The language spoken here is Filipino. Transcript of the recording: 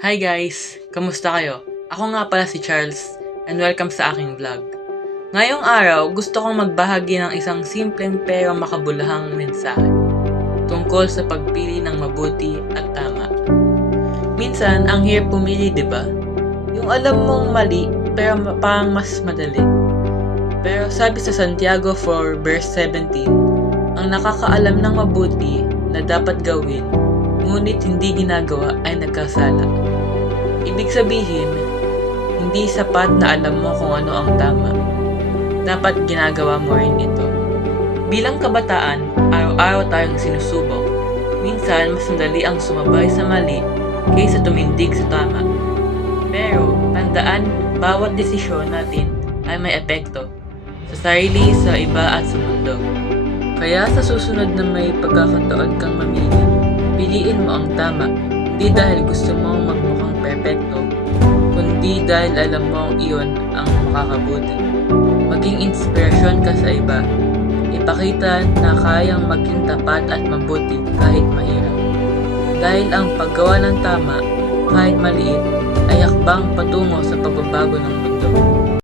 Hi guys! Kamusta kayo? Ako nga pala si Charles and welcome sa aking vlog. Ngayong araw, gusto kong magbahagi ng isang simpleng pero makabulahang mensahe tungkol sa pagpili ng mabuti at tama. Minsan, ang hirap pumili, di ba? Yung alam mong mali pero parang mas madali. Pero sabi sa Santiago 4 verse 17, ang nakakaalam ng mabuti na dapat gawin, ngunit hindi ginagawa ay nagkasala. Ibig sabihin, hindi sapat na alam mo kung ano ang tama. Dapat ginagawa mo rin ito. Bilang kabataan, araw-araw tayong sinusubok. Minsan, mas madali ang sumabay sa mali kaysa tumindig sa tama. Pero, tandaan, bawat desisyon natin ay may epekto sa sarili, sa iba at sa mundo. Kaya sa susunod na may pagkakataon kang mamili, piliin mo ang tama, hindi dahil gusto mong magmukhang perpekto, kundi dahil alam mong iyon ang makakabuti. Maging inspirasyon ka sa iba, ipakita na kayang maging tapat at mabuti kahit mahirap. Dahil ang paggawa ng tama, kahit maliit, ay hakbang patungo sa pagbabago ng mundo.